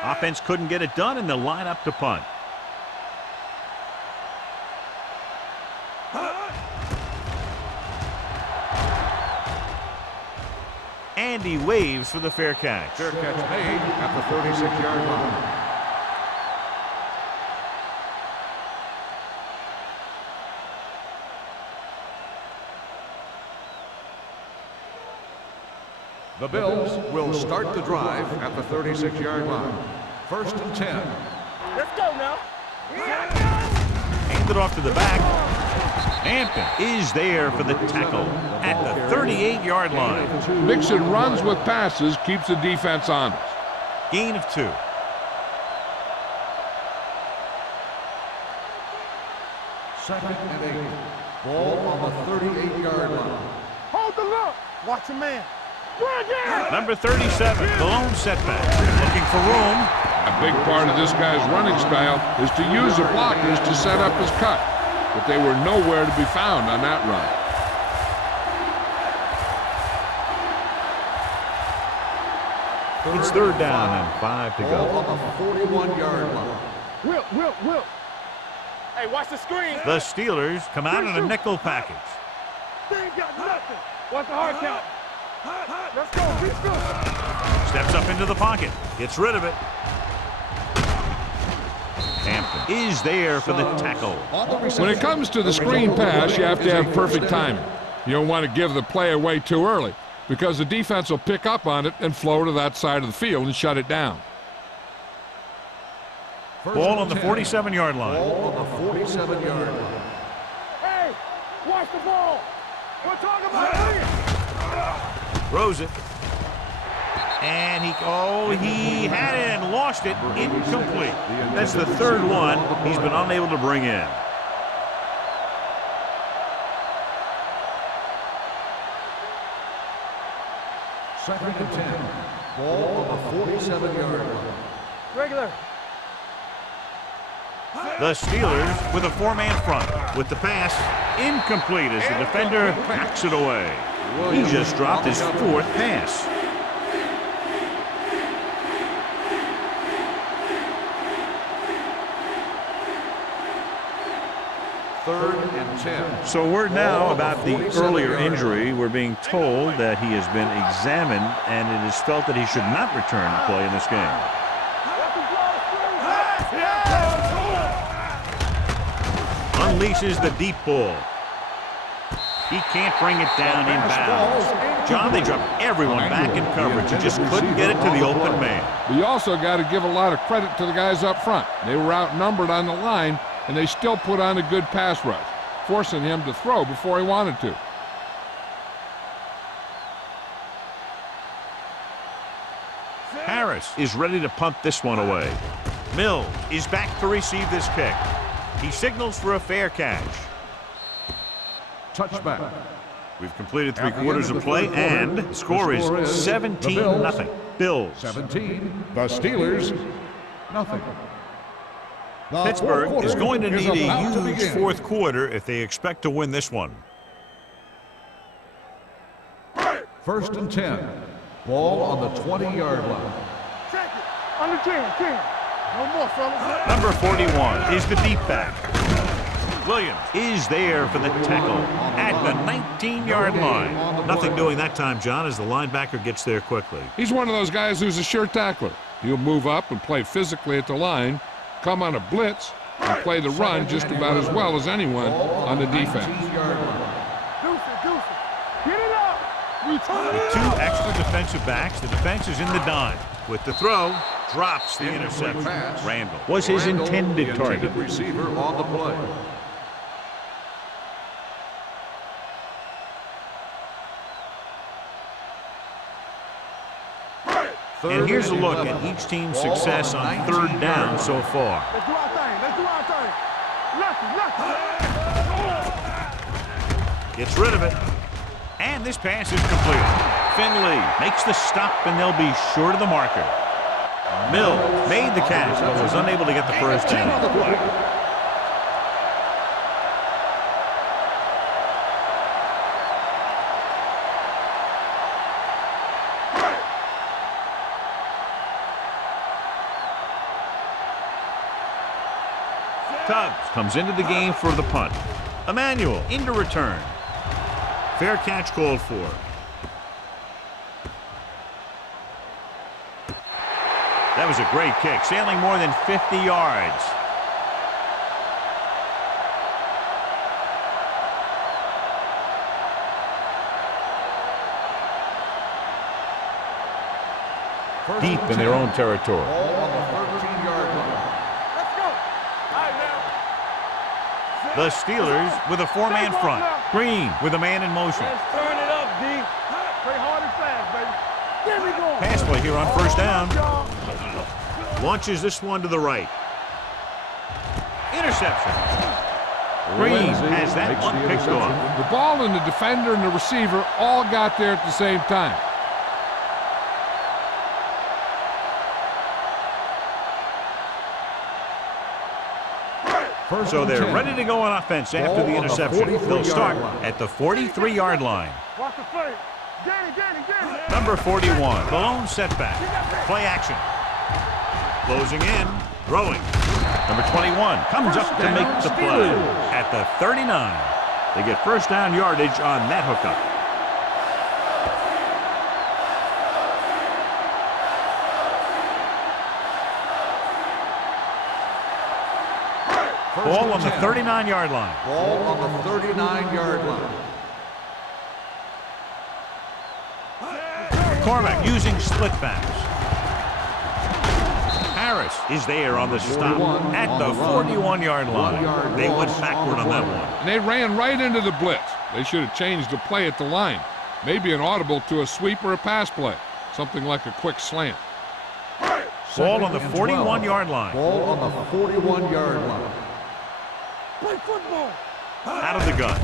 Offense couldn't get it done, and they'll line up to punt. And he waves for the fair catch. Fair catch made at the 36-yard line. The Bills will start the drive at the 36-yard line. First and 10. Let's go now. Hand it off to the back. Hampton is there for the tackle at the 38-yard line. Mixing runs with passes keeps the defense honest. Gain of 2. Second and 8. Ball on the 38-yard line. Hold the look. Watch a man. Run again. Number 37, the lone setback. Looking for room. A big part of this guy's running style is to use the blockers to set up his cut, but they were nowhere to be found on that run. It's third down and 5 to Ball go. on the 41-yard line. Will. Hey, watch the screen. The Steelers come out in a nickel package. They ain't got nothing. Watch the hard count. Let's go. Be good. Steps up into the pocket. Gets rid of it. Hampton is there for the tackle. When it comes to the screen pass, you have to have perfect timing. You don't want to give the play away too early, because the defense will pick up on it and flow to that side of the field and shut it down. Ball on the 47-yard line. Ball on the 47-yard line. Hey, watch the ball. We're talking about it. Throws it. And he had it and lost it. Incomplete. That's the third one he's been unable to bring in. Second and 10. Ball on the 47-yard line. Regular. The Steelers with a 4-man front. With the pass incomplete as the defender backs it away. He just dropped his 4th pass. Third and 10. So word now about the earlier injury. We're being told that he has been examined and it is felt that he should not return to play in this game. Unleashes the deep ball. He can't bring it down inbounds. John, they dropped everyone back in coverage. He just couldn't get it to the open man. But you also got to give a lot of credit to the guys up front. They were outnumbered on the line, and they still put on a good pass rush, forcing him to throw before he wanted to. Harris is ready to punt this one away. Mills is back to receive this kick. He signals for a fair catch. Touchback. We've completed 3/4 of play, and the score is 17-0. Bills. 17. The Steelers. Nothing. Pittsburgh is going to need a huge 4th quarter if they expect to win this one. First and 10. Ball on the 20-yard line. Check it. Under 10. No more, fellas. Number 41 is the deep back. Williams is there for the tackle at the 19-yard line. Nothing doing that time, John, as the linebacker gets there quickly. He's one of those guys who's a sure tackler. He'll move up and play physically at the line, come on a blitz, and play the run just about as well as anyone on the defense. Deuce. Get it up. With 2 extra defensive backs, the defense is in the dime. With the throw, drops the interception. Randall was his intended target. Receiver on the play. And here's a look at each team's success on 3rd down so far. Let's do our thing. Lucky. Gets rid of it. And this pass is complete. Finley makes the stop, and they'll be short of the marker. Mills made the catch, but was unable to get the first down. Tubbs comes into the game for the punt. Emmanuel into return. Fair catch called for. That was a great kick, sailing more than 50 yards. Deep in their own territory. Ball on the 13-yard line. Let's go. All right, now. The Steelers with a 4-man front. Green with a man in motion. Let's turn it up, D. Play hard and fast, baby. There we go. Pass play here on 1st down. Launches this one to the right. Interception. Green has that one picked off. The ball and the defender and the receiver all got there at the same time. So they're ready to go on offense after the interception. They'll start at the 43-yard line. Watch the play. Danny. Number 41, the lone setback. Play action. Closing in, throwing. Number 21 comes up to make the play at the 39. They get 1st down yardage on that hookup. Ball on the 39-yard line. Ball on the 39-yard line. Cormack using split backs. Harris is there on the stop at the 41-yard line. They went backward on that one. And they ran right into the blitz. They should have changed the play at the line. Maybe an audible to a sweep or a pass play. Something like a quick slant. Ball on the 41-yard line. Ball on the 41-yard line. Play football. Out of the gun.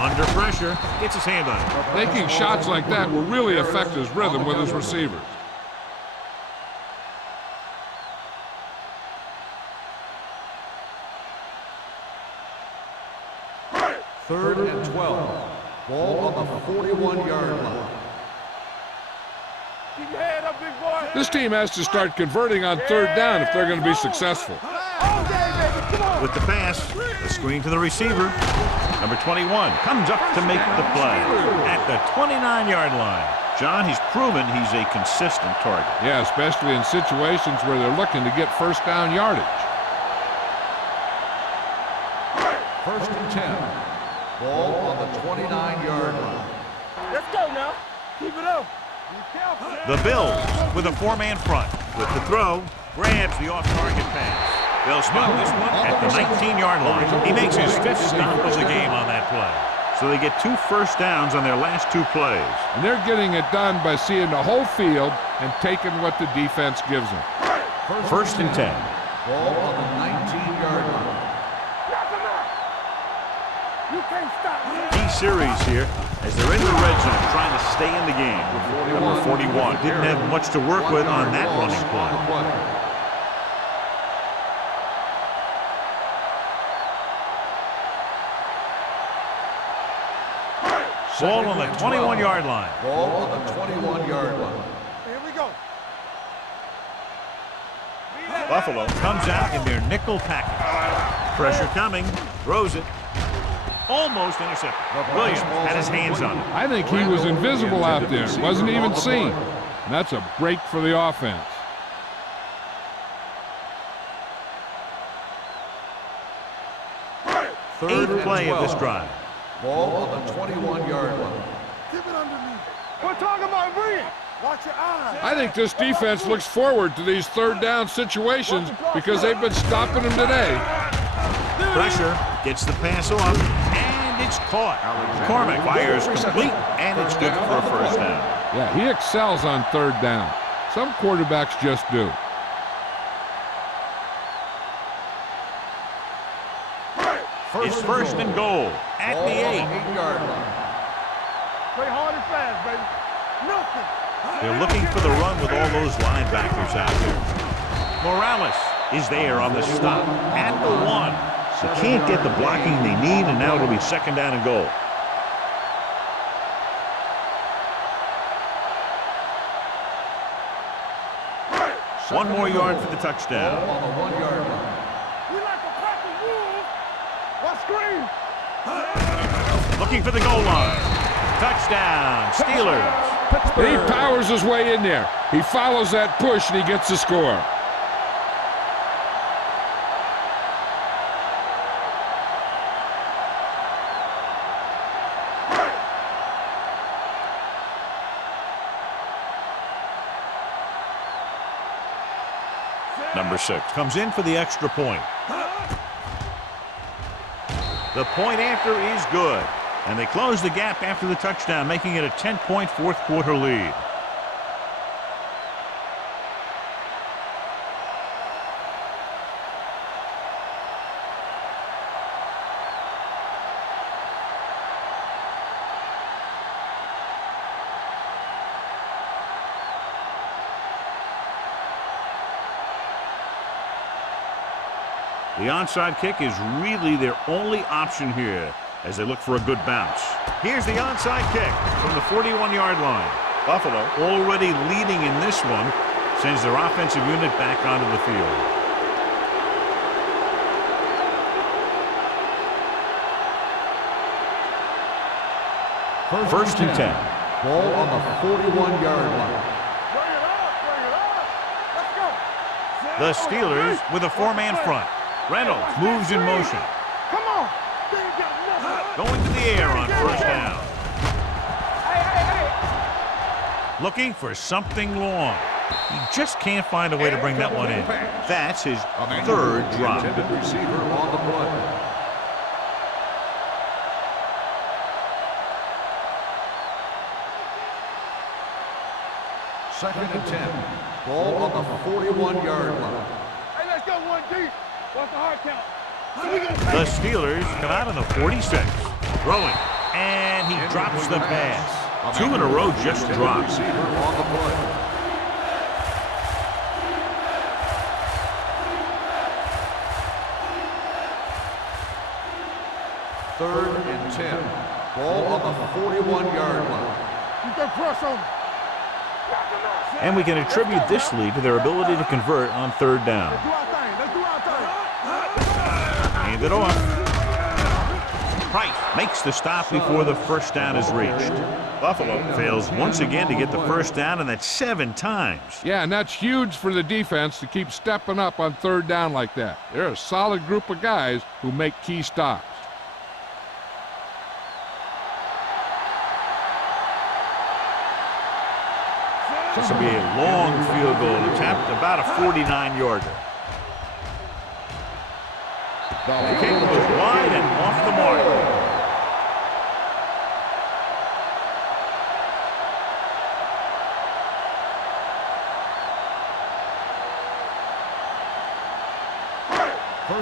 Under pressure. Gets his hand on it. Making shots like that will really affect his rhythm with his receivers. Third and 12. Ball on the 41-yard line. Keep your head up, big boy. This team has to start converting on third down if they're going to be successful. All day, baby. Come on. With the pass, the screen to the receiver. Number 21 comes up to make the play at the 29-yard line. John, he's proven he's a consistent target. Yeah, especially in situations where they're looking to get first down yardage. First and 10. Ball on the 29-yard line. Let's go now. Keep it up. Be careful. The Bills with a four-man front. With the throw, grabs the off-target pass. They'll spot this one at the 19-yard line. He makes his fifth stop of the game on that play. So they get 2 first downs on their last 2 plays. And they're getting it done by seeing the whole field and taking what the defense gives them. First and 10. Ball on the 19-yard line. Knock him out. You can't stop me. Key series here as they're in the red zone trying to stay in the game. Number 41 didn't have much to work with on that running play. Ball on the 21-yard line. Ball on the 21-yard line. Here we go. Buffalo comes out in their nickel package. Pressure coming. Throws it. Almost intercepted. Williams had his hands on it. I think he was invisible out there. Wasn't even seen. And that's a break for the offense. Eighth play of this drive. Ball on the 21-yard line. Keep it underneath. We're talking about bringing. Watch your eyes. I think this defense looks forward to these third down situations because they've been stopping them today. Pressure gets the pass off, and it's caught. McCormick fires complete, and it's good for a first down. Yeah, he excels on third down. Some quarterbacks just do. It's first and goal at the 8. 8-yard line. Play hard and fast, baby. Nothing. They're looking for the run with all those linebackers out there. Morales is there on the stop at the 1. They can't get the blocking they need, and now it'll be second down and goal. One more yard for the touchdown. Ball on the 1-yard line. We like a pack of wolves. What scream? Looking for the goal line. Touchdown, Steelers. He powers his way in there. He follows that push, and he gets the score. Number 6 comes in for the extra point. The point after is good. And they close the gap after the touchdown, making it a 10-point fourth-quarter lead. The onside kick is really their only option here as they look for a good bounce. Here's the onside kick from the 41-yard line. Buffalo already leading in this one, sends their offensive unit back onto the field. First and 10. Ball on the 41-yard line. Bring it up. Bring it up. Let's go. The Steelers with a 4-man front. Reynolds moves in motion. Come on. They ain't got nothing. Going to the air on first down. Hey. Looking for something long. He just can't find a way to bring that one in. That's his third drop. Intended receiver on the play. Second and 10. Ball on the 41-yard line. Hey, let's go one deep. What's the hard count? The Steelers come out on the 46. Throwing. And he drops the pass. 2 in a row just dropped. Receiver on the play. Third and 10. Ball on the 41-yard line. Keep that press on him. And we can attribute this lead to their ability to convert on third down. Let's do our thing. Let's do our thing. Hand it off. Price makes the stop before the first down is reached. Buffalo fails once again to get the first down, and that's 7 times. Yeah, and that's huge for the defense to keep stepping up on third down like that. They're a solid group of guys who make key stops. This will be a long field goal attempt, about a 49-yarder. The kick was wide and off the mark.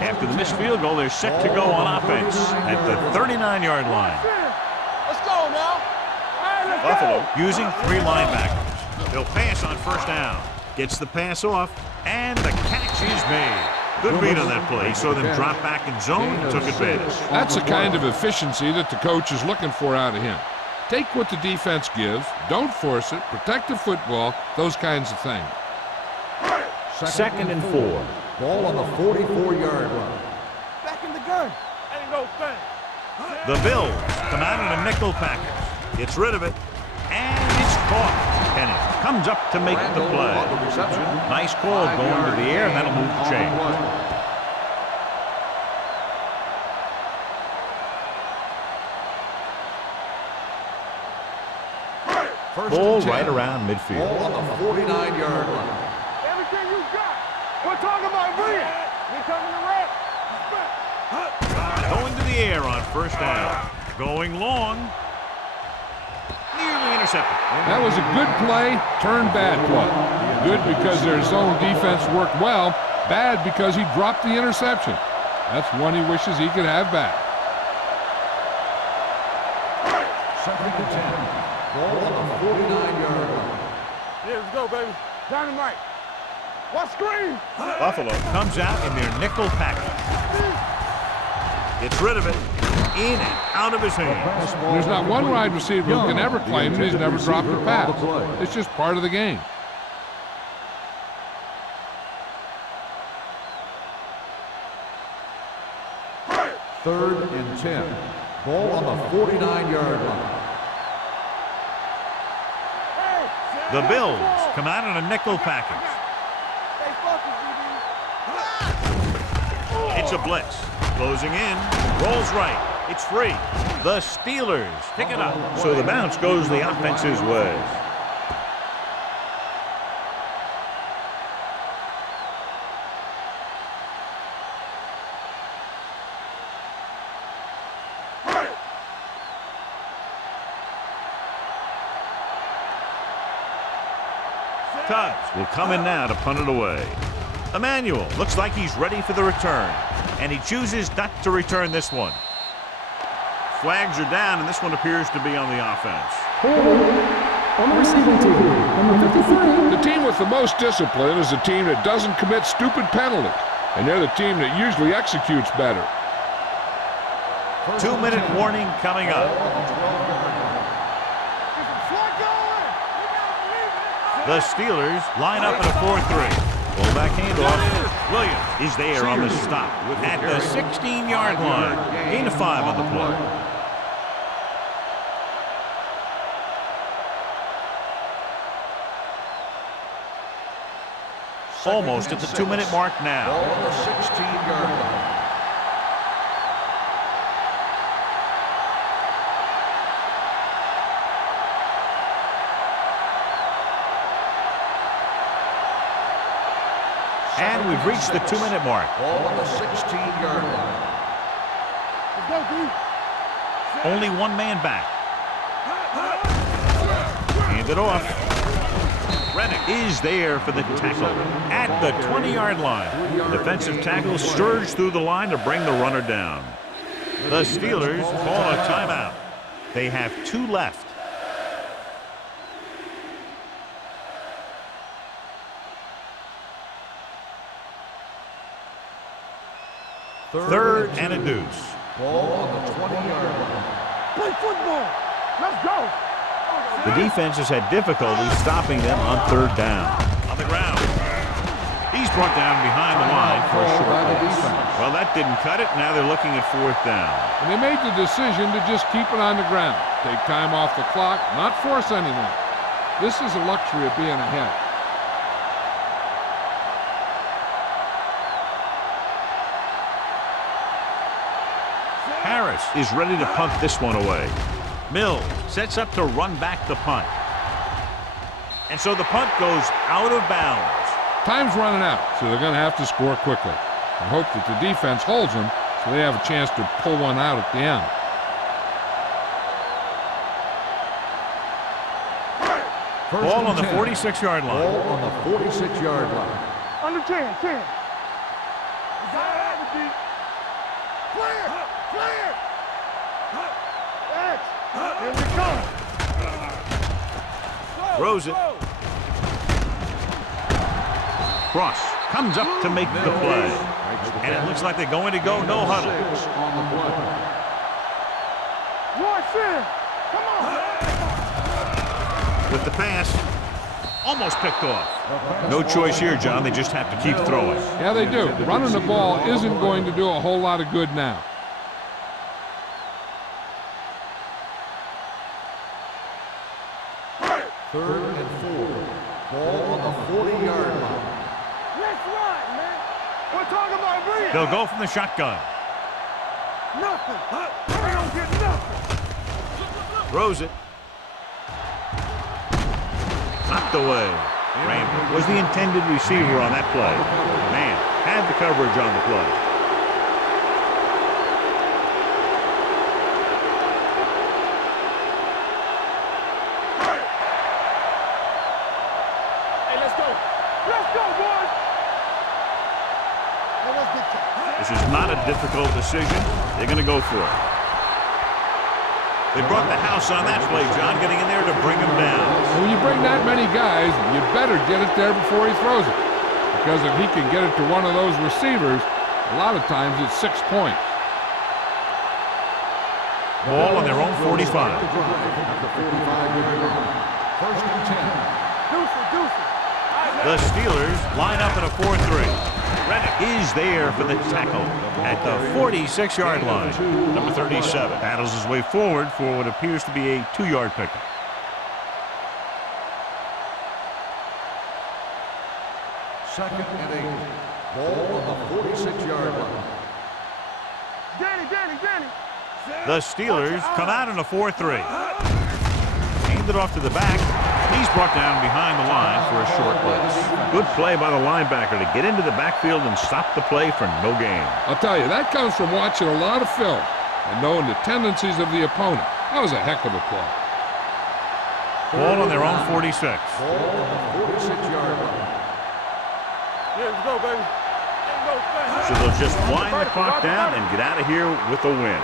After the missed field goal, they're set to go on offense at the 39-yard line. Let's go now. Hey, let's Buffalo go. using 3 linebackers. They'll pass on first down. Gets the pass off, and the catch is made. Good read on that play. He saw them drop back in zone and took advantage. That's the kind of efficiency that the coach is looking for out of him. Take what the defense gives, don't force it, protect the football, those kinds of things. Second and 4. Ball on the 44-yard line. Back in the gun. Ain't no thing. The Bills come out in a nickel package. Gets rid of it, and it's caught. Penny comes up to make the play. On the reception. Nice call going to the air, and that'll move the chain. Ball right around midfield. Ball on the 49-yard line. Everything you got. We're talking about bring it. We're coming to red. Going to the air on first down. Going long. Nearly intercepted. That was a good play, turned bad play. Good because their zone defense worked well, bad because he dropped the interception. That's one he wishes he could have back. Second and 10. Ball on the 49-yard line. Here we go, baby. Dynamite. What screen? Buffalo comes out in their nickel package. Gets rid of it. In and out of his hands. There's not one wide receiver who can ever claim that he's never dropped a pass. It's just part of the game. Third and 10. Ball on the 49-yard line. The Bills come out in a nickel package. It's a blitz. Closing in. Rolls right. It's free. The Steelers pick it up. So the bounce goes the offense's way. Tubbs will come in now to punt it away. Emmanuel looks like he's ready for the return, and he chooses not to return this one. Flags are down, and this one appears to be on the offense. On the receiving team, number 53. The team with the most discipline is the team that doesn't commit stupid penalties, and they're the team that usually executes better. 2-minute warning coming up. The Steelers line up in a 4-3. Fullback handoff. Williams is there on the stop at the 16-yard line. Gain of 5 on the play. Almost at the 2-minute mark now. Ball on the 16-yard line. And we've reached the 2-minute mark. Ball on the 16-yard line. Only one man back. Hand it off. Rennick is there for the tackle at the 20-yard line. Defensive tackle surged through the line to bring the runner down. The Steelers call a timeout. They have 2 left. Third and a deuce. Ball on the 20-yard line. Play football. Let's go. The defense has had difficulty stopping them on third down. On the ground. He's brought down behind the line for a short loss. Well, that didn't cut it. Now they're looking at fourth down. And they made the decision to just keep it on the ground. Take time off the clock, not force anything. This is a luxury of being ahead. Harris is ready to punt this one away. Mills sets up to run back the punt. And so the punt goes out of bounds. Time's running out, so they're going to have to score quickly. And hope that the defense holds them so they have a chance to pull one out at the end. Ball on the 46-yard line. Ball on the 46-yard line. Under 10, 10. Clear, clear. X. Here we go. Throws it. Cross comes up to make the play. And it looks like they're going to go no huddle. On the play. Watch in. Come on. With the pass, almost picked off. No choice here, John. They just have to keep throwing. Yeah, they do. Running the ball isn't going to do a whole lot of good now. Third and 4. Ball on the 40-yard line. Let's ride, man. We're talking about breathing. They'll go from the shotgun. Nothing. We don't get nothing. Throws it. Knocked away. Randall was the intended receiver on that play. Man, had the coverage on the play. Hey, let's go. Let's go, boys. This is not a difficult decision. They're going to go for it. They brought the house on that play, John, getting in there to bring him down. When you bring that many guys, you better get it there before he throws it. Because if he can get it to one of those receivers, a lot of times it's 6 points. Ball on their own 45. First and 10. Deuce. The Steelers line up in a 4-3. Reddick is there for the tackle at the 46-yard line. Number 37 battles his way forward for what appears to be a 2-yard pickup. Second and 8. Ball on the 46-yard line. Danny. The Steelers come out in a 4-3. Aimed it off to the back. He's brought down behind the line for a short loss. Good play by the linebacker to get into the backfield and stop the play for no gain. I'll tell you, that comes from watching a lot of film and knowing the tendencies of the opponent. That was a heck of a play. Ball on their own 46. Ball on the 46-yard line. Yeah, let's go, baby. So they'll just wind the clock down and get out of here with a win.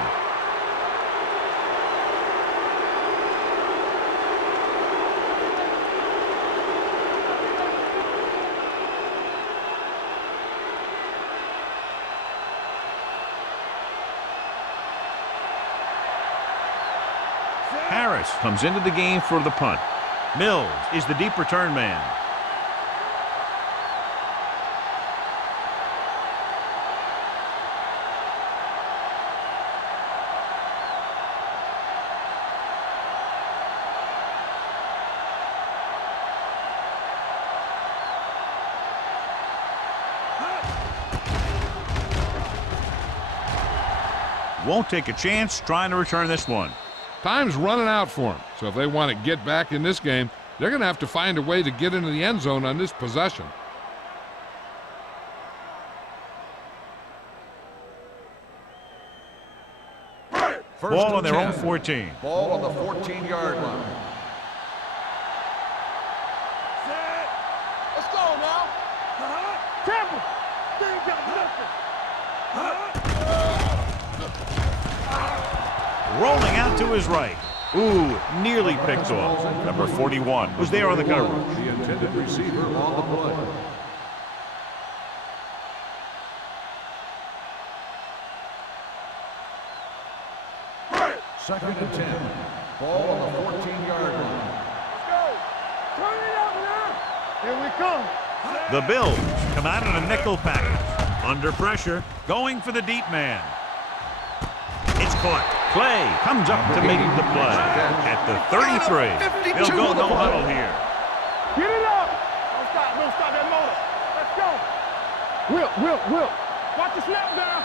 Harris comes into the game for the punt. Mills is the deep return man. Won't take a chance trying to return this one. Time's running out for them, so if they want to get back in this game, they're going to have to find a way to get into the end zone on this possession. Ball on their own 14. Ball on the 14-yard line. Let's go now. Temple. They ain't got nothing. Rolling out to his right. Ooh, nearly picked off. Number 41 was there on the coverage. The intended receiver on the play. 2nd and 10. Ball on the 14-yard line. Let's go. Turn it up now. Here we come. The Bills come out in a nickel package. Under pressure, going for the deep man. It's caught. Clay comes up to make the play at the 33. They'll go no huddle here. Get it up. Don't stop that motor. Let's go. Will. Watch the snap down.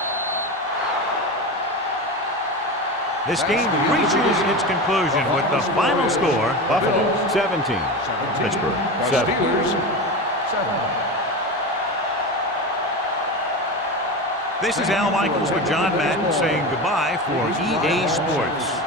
This game reaches its conclusion with the final score, Buffalo 17, Pittsburgh 7. Steelers 7. This is Al Michaels with John Madden saying goodbye for EA Sports.